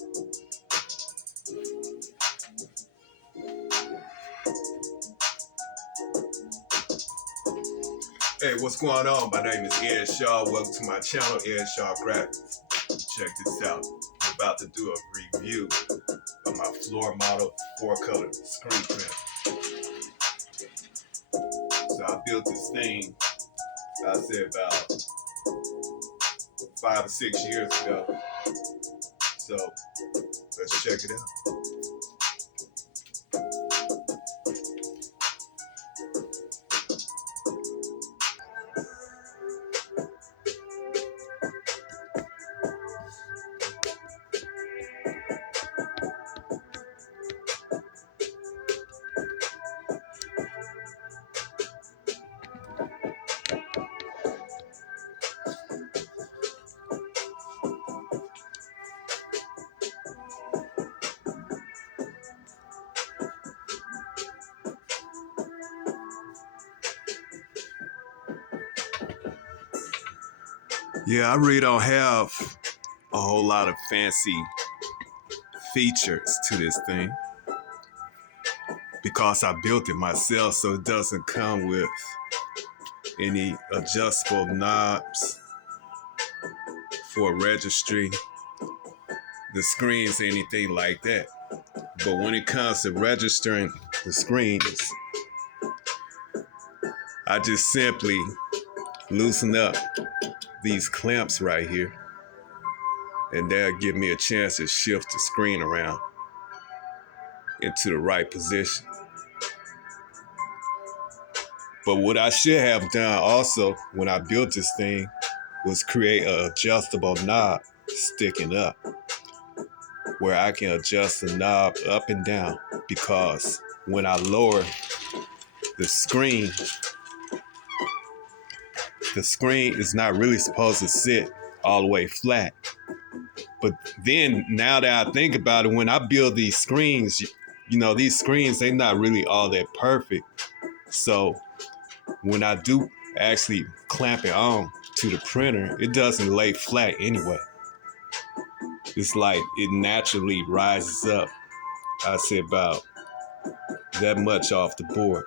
Hey, what's going on? My name is Ed Shaw. Welcome to my channel, Ed Shaw Graphics. Check this out. I'm about to do a review of my floor model 4-color screen print. So I built this thing, I say about 5 or 6 years ago. So let's check it out. Yeah, I really don't have a whole lot of fancy features to this thing because I built it myself, so it doesn't come with any adjustable knobs for registry, the screens, anything like that. But when it comes to registering the screens, I just simply loosen up these clamps right here, and that'll give me a chance to shift the screen around into the right position. But what I should have done also when I built this thing was create an adjustable knob sticking up where I can adjust the knob up and down, because when I lower the screen is not really supposed to sit all the way flat. But then now that I think about it, when I build these screens, these screens, they're not really all that perfect. So when I do actually clamp it on to the printer, it doesn't lay flat anyway. It's like it naturally rises up, I say about that much off the board.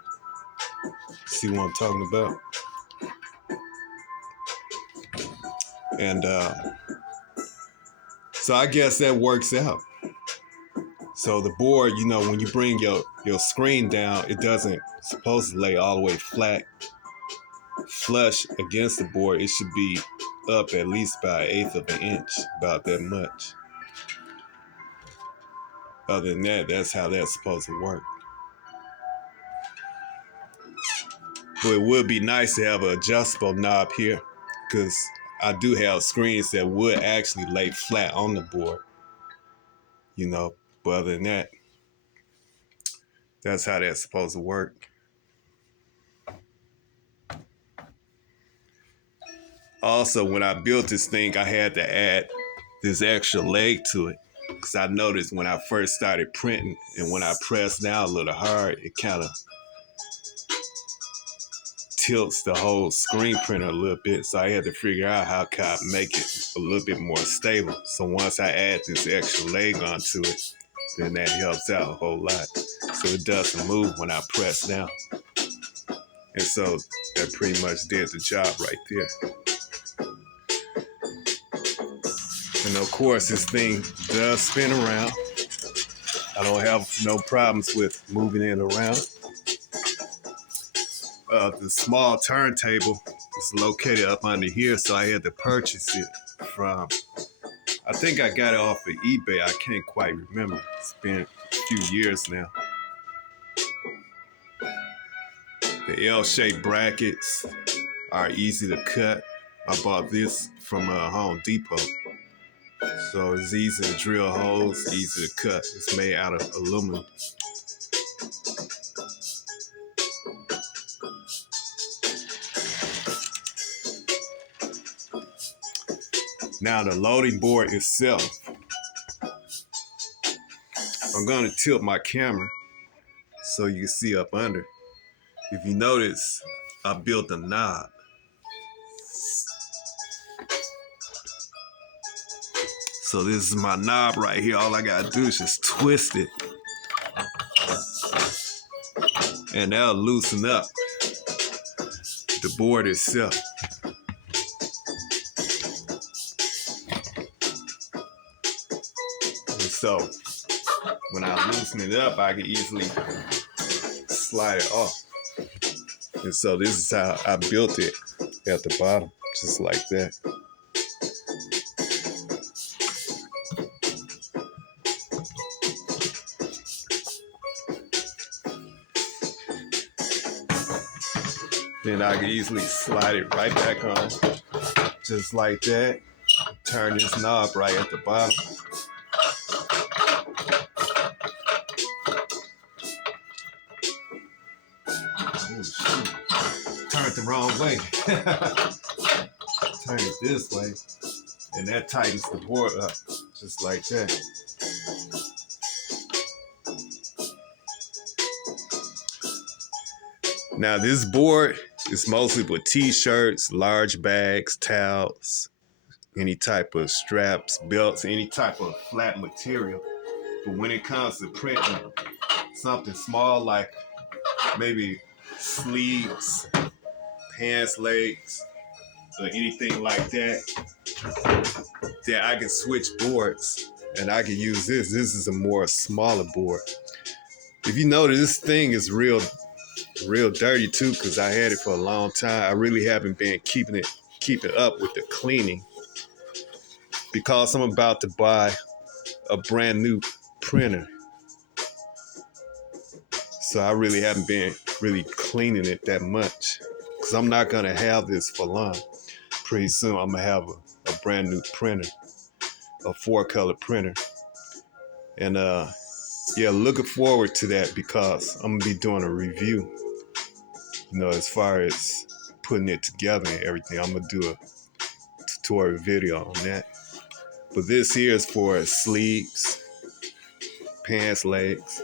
See what I'm talking about? And so I guess that works out. So the board, when you bring your screen down, it doesn't supposed to lay all the way flat, flush against the board. It should be up at least by 1/8 of an inch, about that much. Other than that, that's how that's supposed to work. But it would be nice to have an adjustable knob here, because I do have screens that would actually lay flat on the board, But other than that, that's how that's supposed to work. Also, when I built this thing, I had to add this extra leg to it, because I noticed when I first started printing and when I press down a little hard, it kind of tilts the whole screen printer a little bit. So I had to figure out how can I make it a little bit more stable. So once I add this extra leg onto it, then that helps out a whole lot. So it doesn't move when I press down. And so that pretty much did the job right there. And of course, this thing does spin around. I don't have no problems with moving it around. The small turntable is located up under here, so I had to purchase it from, I think I got it off of eBay. I can't quite remember. It's been a few years now. The L-shaped brackets are easy to cut. I bought this from Home Depot. So it's easy to drill holes, easy to cut. It's made out of aluminum. Now the loading board itself, I'm gonna tilt my camera so you can see up under. If you notice, I built a knob. So this is my knob right here. All I gotta do is just twist it. And that'll loosen up the board itself. And so when I loosen it up, I can easily slide it off. And so this is how I built it at the bottom, just like that. Then I can easily slide it right back on, just like that. Turn this knob right at the bottom. Oh, shoot. Turn it the wrong way. Turn it this way, and that tightens the board up, just like that. Now this board is mostly for t-shirts, large bags, towels, any type of straps, belts, any type of flat material. But when it comes to printing something small like maybe sleeves, pants legs, or anything like that, then I can switch boards and I can use this. This is a more smaller board. If you notice, this thing is real dirty too, because I had it for a long time. I really haven't been keeping up with the cleaning, because I'm about to buy a brand new printer. So I really haven't been really cleaning it that much, because I'm not gonna have this for long. Pretty soon I'm gonna have a brand new printer, a 4-color printer. And yeah, looking forward to that, because I'm gonna be doing a review, you know, as far as putting it together and everything. I'm gonna do a tutorial video on that. But this here is for sleeves, pants legs.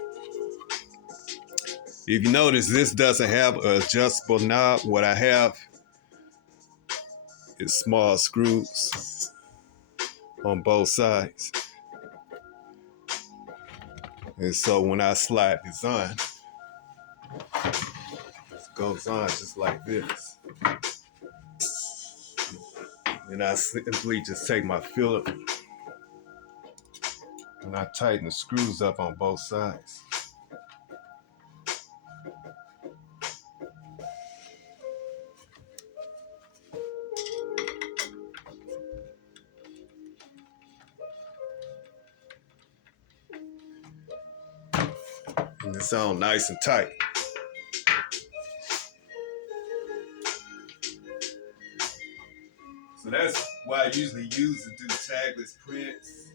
If you notice, this doesn't have an adjustable knob. What I have is small screws on both sides. And so when I slide this on, it goes on just like this. And I simply just take my Phillips and I tighten the screws up on both sides. And it's on nice and tight. So that's what I usually use to do tagless prints,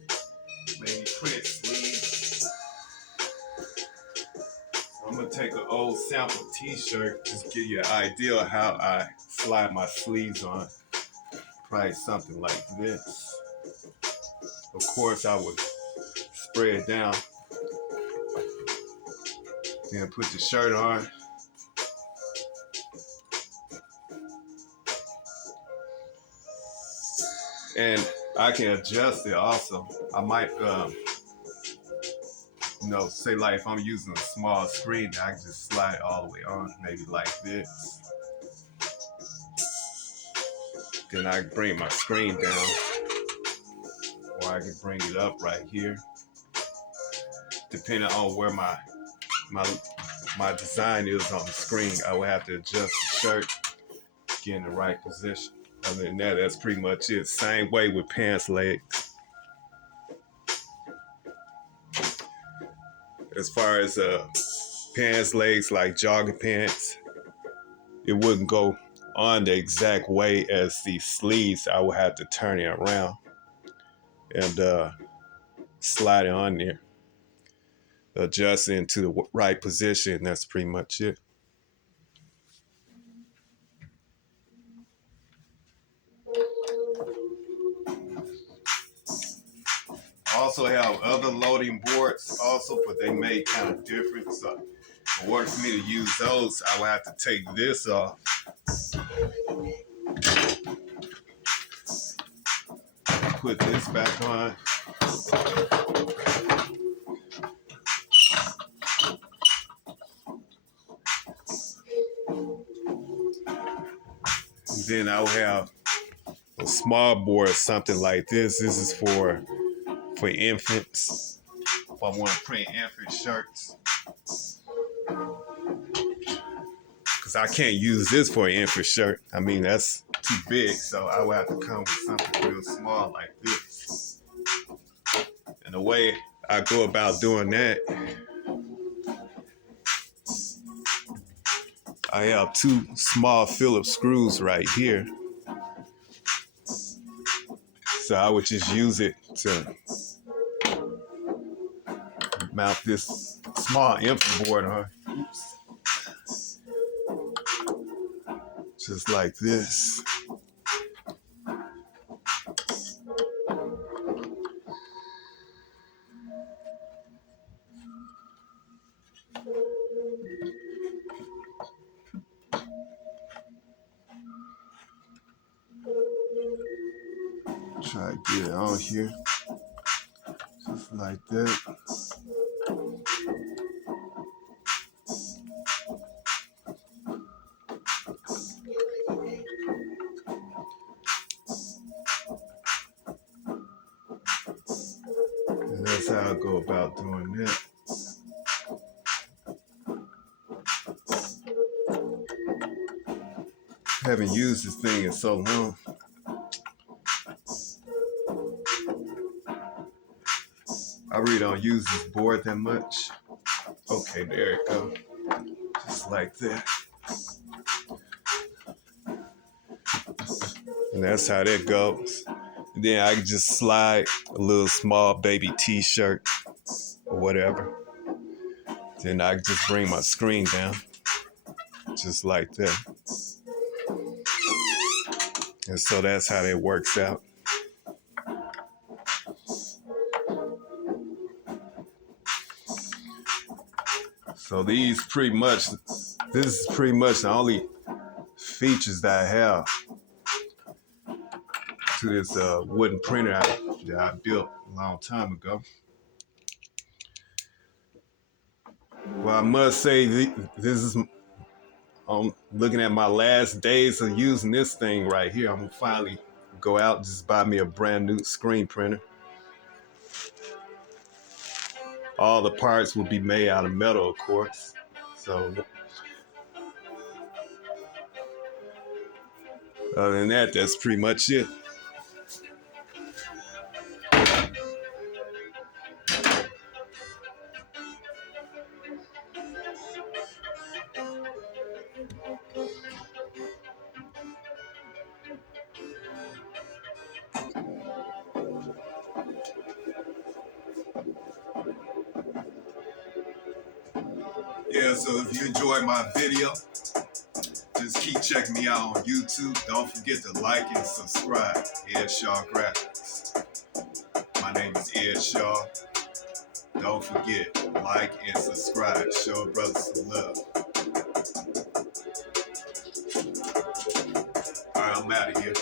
maybe print sleeves. So I'm gonna take an old sample t-shirt, just give you an idea of how I slide my sleeves on. Probably something like this. Of course, I would spray it down, then put the shirt on. And I can adjust it also. I might, you know, say like if I'm using a small screen, I can just slide all the way on, maybe like this. Then I can bring my screen down, or I can bring it up right here. Depending on where my design is on the screen, I will have to adjust the shirt, get in the right position. Other than that, that's pretty much it. Same way with pants legs. As far as pants legs, like jogging pants, it wouldn't go on the exact way as the sleeves. I would have to turn it around and slide it on there, adjust it into the right position. That's pretty much it. I also have other loading boards also, but they made kind of different. So in order for me to use those, I would have to take this off. Put this back on. Then I'll have a small board, something like this. This is for infants. If I want to print infant shirts, because I can't use this for an infant shirt. I mean, that's too big, so I would have to come with something real small like this. And the way I go about doing that, I have 2 small Phillips screws right here. So I would just use it to mount this small infant board on. Oops. Just like this. Try to get it on here. Just like that. And that's how I go about doing that. I haven't used this thing in so long. I really don't use this board that much. Okay, there it goes. Just like that. And that's how that goes. And then I can just slide a little small baby t-shirt or whatever. Then I can just bring my screen down. Just like that. And so that's how that works out. So this is pretty much the only features that I have to this wooden printer that I built a long time ago. Well, I must say this is, I'm looking at my last days of using this thing right here. I'm gonna finally go out and just buy me a brand new screen printer. All the parts will be made out of metal, of course. So other than that, that's pretty much it. Yeah, so if you enjoyed my video, just keep checking me out on YouTube. Don't forget to like and subscribe. Ed Shaw Graphics. My name is Ed Shaw. Don't forget, like and subscribe. Show a brother some love. All right, I'm out of here.